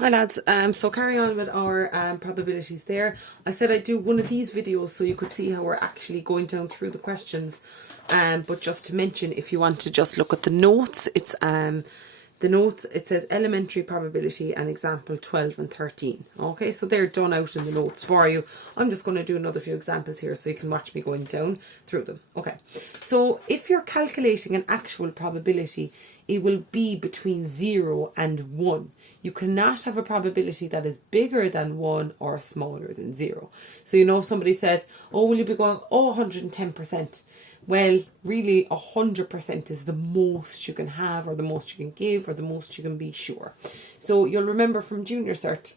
Hi lads, so carry on with our probabilities there. I said I'd do one of these videos so you could see how we're actually going down through the questions. But just to mention, if you want to just look at the notes, it's the notes, it says elementary probability and example 12 and 13. Okay, so they're done out in the notes for you. I'm just going to do another few examples here so you can watch me going down through them. Okay, so if you're calculating an actual probability, it will be between 0 and 1. You cannot have a probability that is bigger than 1 or smaller than 0. So, you know, somebody says, oh, will you be going, 110%? Well, really 100% is the most you can have, or the most you can give, or the most you can be sure. So you'll remember from junior cert,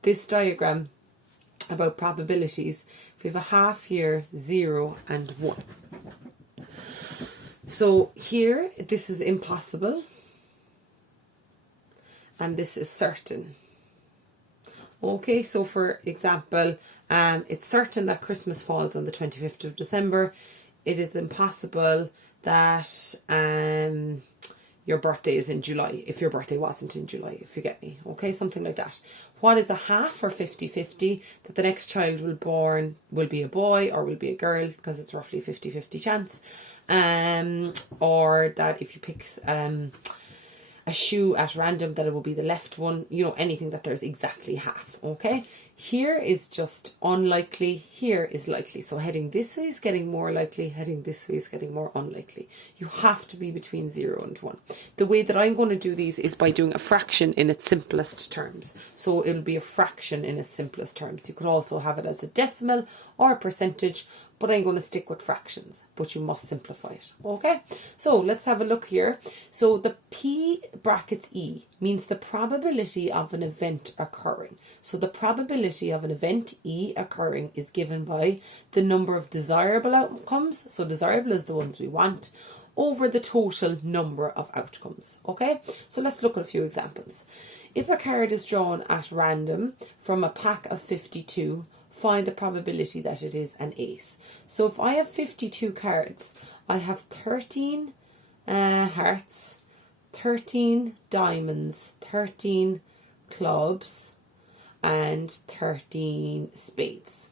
this diagram about probabilities. We have a half here, 0 and 1. So here, this is impossible. And this is certain. Okay, so for example, it's certain that Christmas falls on the 25th of December. It is impossible that your birthday is in July, if your birthday wasn't in July, if you get me. Okay, something like that. What is a half or 50-50? That the next child will be a boy or will be a girl, because it's roughly 50-50 chance. Or that if you pick a shoe at random, that it will be the left one, you know, anything that there's exactly half. Okay, here is just unlikely, here is likely. So heading this way is getting more likely, heading this way is getting more unlikely. You have to be between 0 and 1. The way that I'm going to do these is by doing a fraction in its simplest terms. So it'll be a fraction in its simplest terms. You could also have it as a decimal or a percentage, but I'm going to stick with fractions, but you must simplify it. Okay, so let's have a look here. So the P brackets E means the probability of an event occurring. So the probability of an event E occurring is given by the number of desirable outcomes. So desirable is the ones we want, over the total number of outcomes. Okay, so let's look at a few examples. If a card is drawn at random from a pack of 52, find the probability that it is an ace. So if I have 52 cards, I have 13 hearts, 13 diamonds, 13 clubs, and 13 spades.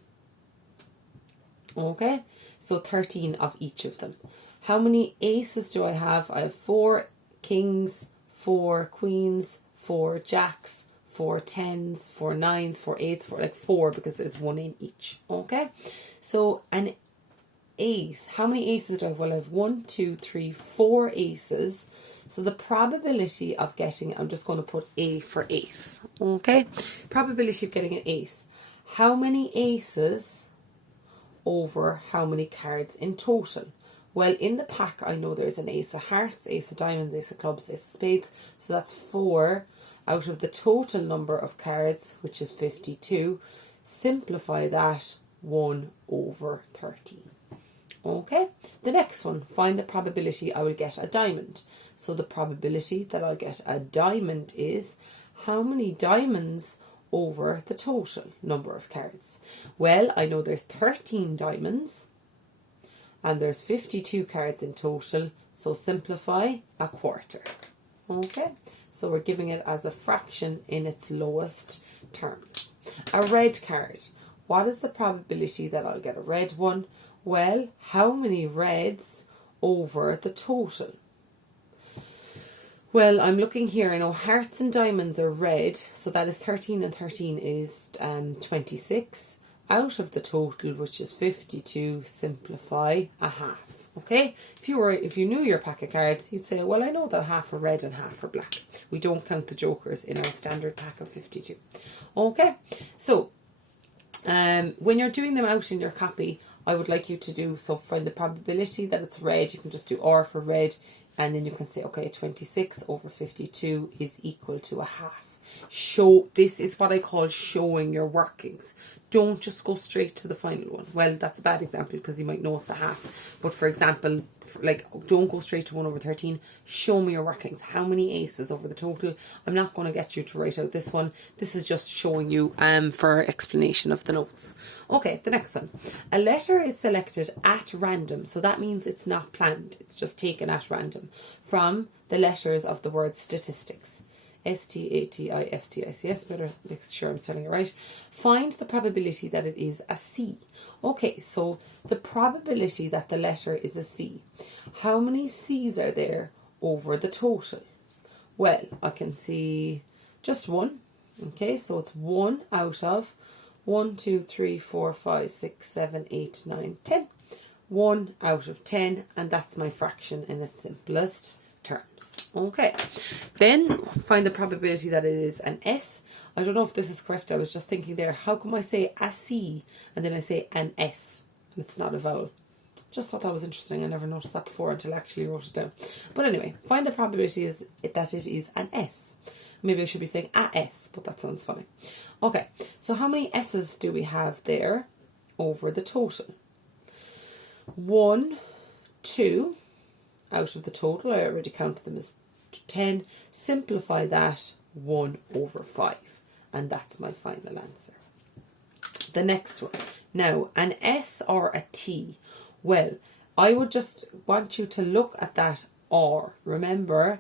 Okay, so 13 of each of them. How many aces do I have? I have 4 kings, 4 queens, 4 jacks, 4 tens, 4 nines, 4 eights, 4 because there's 1 in each. Okay, so an ace, how many aces do I have? Well, I have 1, 2, 3, 4 aces. So the probability of getting, I'm just going to put A for ace. Okay, probability of getting an ace. How many aces over how many cards in total? Well, in the pack, I know there's an ace of hearts, ace of diamonds, ace of clubs, ace of spades. So that's 4 out of the total number of cards, which is 52. Simplify that, 1 over 13. Okay, the next one, find the probability I will get a diamond. So the probability that I'll get a diamond is how many diamonds over the total number of cards. Well, I know there's 13 diamonds and there's 52 cards in total, so simplify, a quarter. Okay, so we're giving it as a fraction in its lowest terms. A red card, what is the probability that I'll get a red one? Well, how many reds over the total? Well, I'm looking here, I know hearts and diamonds are red, so that is 13 and 13 is 26. Out of the total, which is 52, simplify, a half. Okay, if you knew your pack of cards, you'd say, well, I know that half are red and half are black. We don't count the jokers in our standard pack of 52. Okay, so when you're doing them out in your copy, I would like you to do, so for the probability that it's red, you can just do R for red, and then you can say, okay, 26 over 52 is equal to a half. This is what I call showing your workings. Don't just go straight to the final one. Well, that's a bad example because you might know it's a half. But for example, don't go straight to 1 over 13. Show me your workings. How many aces over the total? I'm not going to get you to write out this one. This is just showing you for explanation of the notes. Okay, the next one. A letter is selected at random. So that means it's not planned. It's just taken at random from the letters of the word statistics. S-T-A-T-I-S-T-I-C-S, better make sure I'm spelling it right. Find the probability that it is a C. Okay, so the probability that the letter is a C. How many C's are there over the total? Well, I can see just one. Okay, so it's 1 out of 1, 2, 3, 4, 5, 6, 7, 8, 9, 10. 1 out of 10, and that's my fraction in its simplest terms. Okay, then find the probability that it is an S. I don't know if this is correct. I was just thinking there, how come I say a C and then I say an S and it's not a vowel? Just thought that was interesting. I never noticed that before until I actually wrote it down. But anyway, find the probability that it is an S. Maybe I should be saying a S, but that sounds funny. Okay, so how many S's do we have there over the total? 1, 2 out of the total. I already counted them as 10. Simplify that, 1 over 5. And that's my final answer. The next one. Now, an S or a T. Well, I would just want you to look at that or. Remember,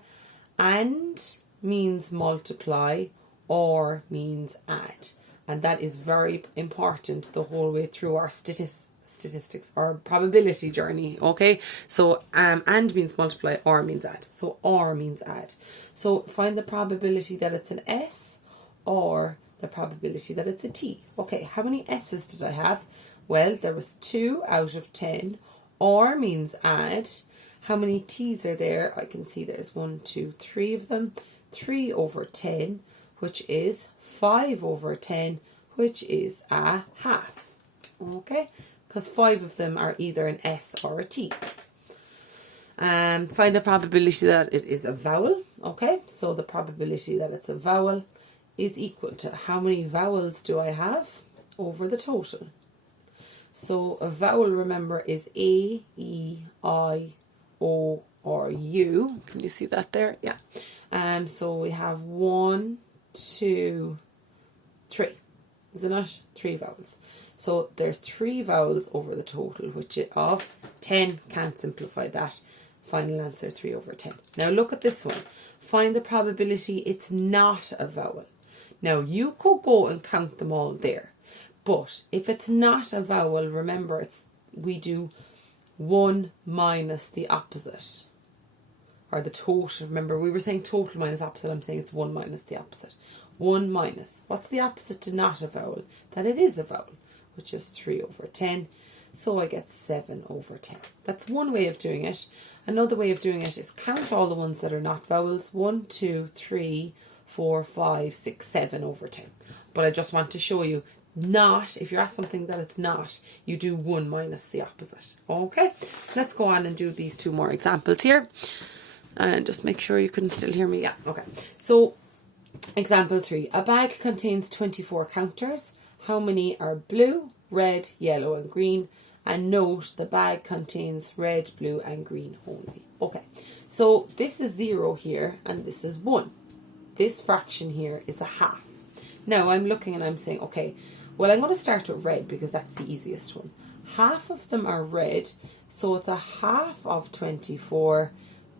and means multiply, or means add. And that is very important the whole way through our statistics or probability journey. Okay, so and means multiply, or means add. So or means add. So find the probability that it's an S or the probability that it's a T. Okay, how many S's did I have? Well, there was 2 out of 10. Or means add. How many T's are there? I can see there's 1, 2, 3 of them. 3 over 10, which is 5 over 10, which is a half. Okay, because 5 of them are either an S or a T. Find the probability that it is a vowel. Okay, so the probability that it's a vowel is equal to how many vowels do I have over the total? So a vowel, remember, is A, E, I, O, or U. Can you see that there? Yeah. So we have 1, 2, 3. Isn't it? 3 vowels. So there's 3 vowels over the total, which of 10. Can't simplify that. Final answer, 3 over 10. Now look at this one. Find the probability it's not a vowel. Now you could go and count them all there. But if it's not a vowel, remember we do 1 minus the opposite. Or the total. Remember, we were saying total minus opposite. I'm saying it's 1 minus the opposite. 1 minus. What's the opposite to not a vowel? That it is a vowel, which is 3 over 10. So I get 7 over 10. That's one way of doing it. Another way of doing it is count all the ones that are not vowels. 1, 2, 3, 4, 5, 6, 7 over 10. But I just want to show you, not, if you're asked something that it's not, you do 1 minus the opposite. Okay, let's go on and do these 2 more examples here. And just make sure you can still hear me. Yeah, okay. So, example 3. A bag contains 24 counters. How many are blue, red, yellow, and green? And note the bag contains red, blue, and green only. Okay, so this is 0 here, and this is 1. This fraction here is a half. Now, I'm looking and I'm saying, okay, well, I'm going to start with red because that's the easiest one. Half of them are red, so it's a half of 24.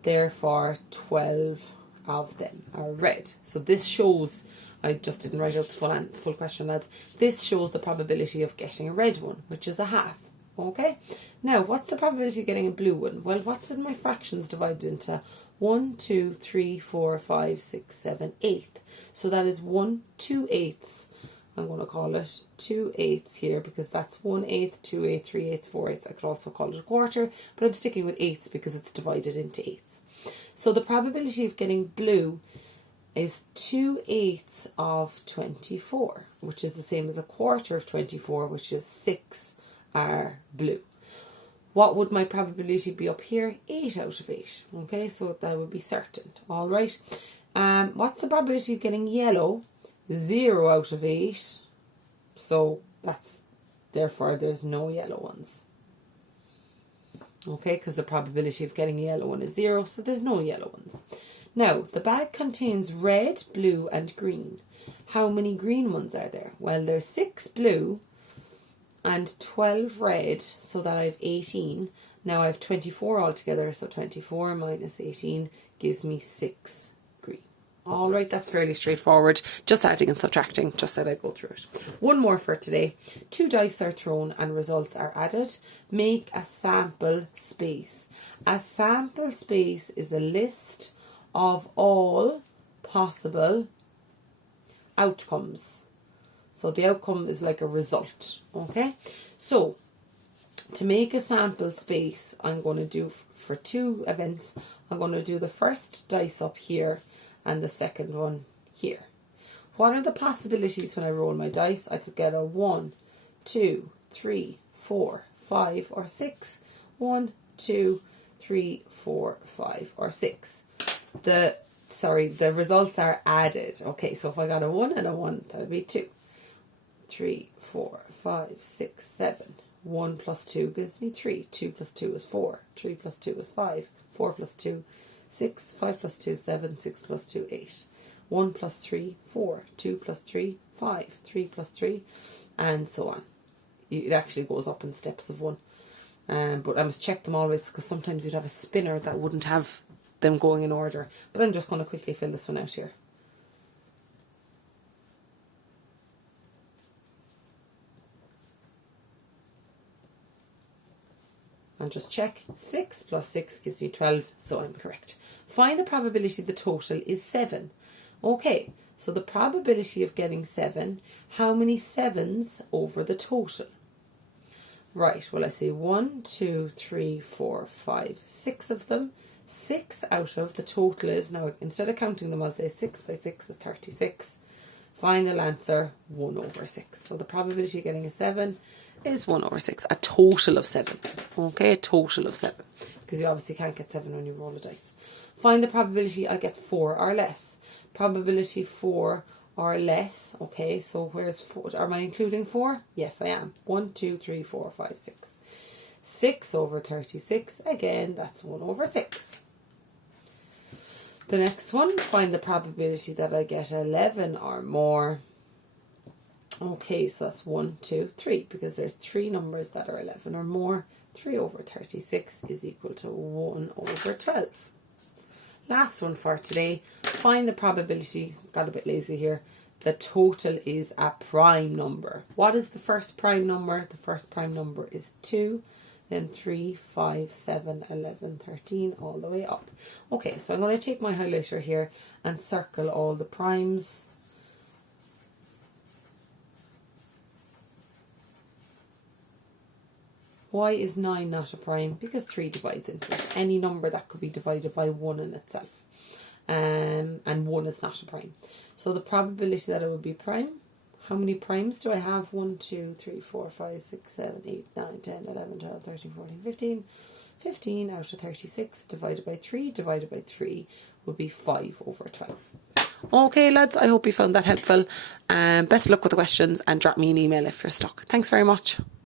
Therefore, 12 of them are red. So this shows, I just didn't write out the full question, lads. This shows the probability of getting a red one, which is a half. Okay. Now, what's the probability of getting a blue one? Well, what's in my fractions divided into 1, 2, 3, 4, 5, 6, 7, 8. So that is 1 2/8. I'm going to call it 2/8 here because that's 1/8, 2/8, 3/8, 4/8. I could also call it a quarter, but I'm sticking with eighths because it's divided into eighths. So the probability of getting blue is 2/8 of 24, which is the same as a quarter of 24, which is 6 are blue. What would my probability be up here? 8 out of 8. Okay, so that would be certain. All right. What's the probability of getting yellow? 0 out of 8. So that's, therefore, there's no yellow ones. Okay, because the probability of getting a yellow one is 0, so there's no yellow ones. Now, the bag contains red, blue, and green. How many green ones are there? Well, there's 6 blue and 12 red, so that I have 18. Now I have 24 altogether, so 24 minus 18 gives me 6 green. All right, that's fairly straightforward. Just adding and subtracting, just said I'd go through it. One more for today. 2 dice are thrown and results are added. Make a sample space. A sample space is a list of all possible outcomes. So the outcome is like a result, okay? So to make a sample space, I'm going to do, for 2 events, I'm going to do the first dice up here and the second one here. What are the possibilities when I roll my dice? I could get a 1, 2, 3, 4, 5, or 6. 1, 2, 3, 4, 5, or 6. The results are added. Okay, so if I got a 1 and a 1, that would be 2. 3, 4, 5, 6, 7. 1 plus 2 gives me 3. 2 plus 2 is 4. 3 plus 2 is 5. 4 plus 2, 6. 5 plus 2, 7. 6 plus 2, 8. 1 plus 3, 4. 2 plus 3, 5. 3 plus 3, and so on. It actually goes up in steps of 1. But I must check them always, because sometimes you'd have a spinner that wouldn't have them going in order. But I'm just going to quickly fill this one out here. And just check. 6 plus 6 gives me 12, so I'm correct. Find the probability the total is 7. Okay, so the probability of getting 7, how many 7s over the total? Right, well I say 1, 2, 3, 4, 5, 6 of them. 6 out of the total is, now instead of counting them I'll say 6 by 6 is 36. Final answer, 1 over 6. So the probability of getting a 7 is 1 over 6. A total of 7. Okay, a total of 7. Because you obviously can't get 7 when you roll a dice. Find the probability I get 4 or less. Probability 4 or less. Okay, so where's 4? Am I including 4? Yes, I am. 1, 2, 3, 4, 5, 6. 6 over 36. Again, that's 1 over 6. The next one, find the probability that I get 11 or more. Okay, so that's 1, 2, 3, because there's 3 numbers that are 11 or more. 3 over 36 is equal to 1 over 12. Last one for today, find the probability, got a bit lazy here, the total is a prime number. What is the first prime number? The first prime number is 2, then 3, 5, 7, 11, 13, all the way up. Okay, so I'm going to take my highlighter here and circle all the primes. Why is 9 not a prime? Because 3 divides into it. Any number that could be divided by 1 in itself. And 1 is not a prime. So the probability that it would be prime, how many primes do I have? 1, 2, 3, 4, 5, 6, 7, 8, 9, 10, 11, 12, 13, 14, 15. 15 out of 36 divided by 3 would be 5 over 12. Okay, lads, I hope you found that helpful. Best of luck with the questions and drop me an email if you're stuck. Thanks very much.